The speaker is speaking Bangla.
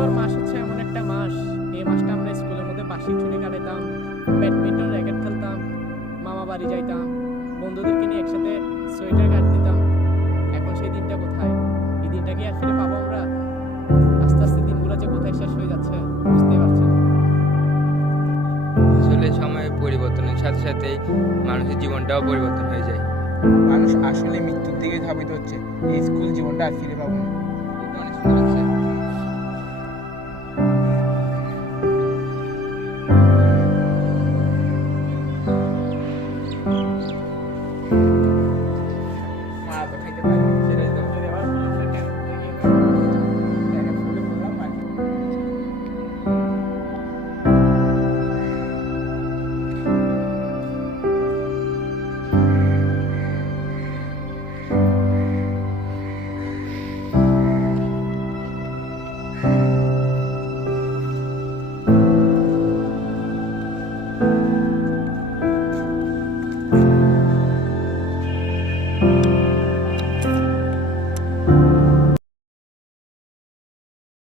ডিসেম্বর মাস হচ্ছে এমন একটা মাস, এই মাসটা আমরা স্কুলের মধ্যে বার্ষিক ছুটি কাটাতাম, ব্যাডমিন্টন র্যাকেট খেলতাম, মামা বাড়ি যাইতাম, বন্ধুদেরকে নিয়ে একসাথে সোয়েটার গাঁট দিতাম। এখন সেই দিনটা কোথায়? এই দিনটা কি আর ফিরে পাবো আমরা? আস্তে আস্তে দিনগুলো যে কোথায় শেষ হয়ে যাচ্ছে বুঝতেই পারছি না। আসলে সময়ের পরিবর্তনের সাথে সাথেই মানুষের জীবনটাও পরিবর্তন হয়ে যায়। মানুষ আসলে মৃত্যুর দিকে ধাবিত হচ্ছে, এই স্কুল জীবনটা আর ফিরে পাবো না।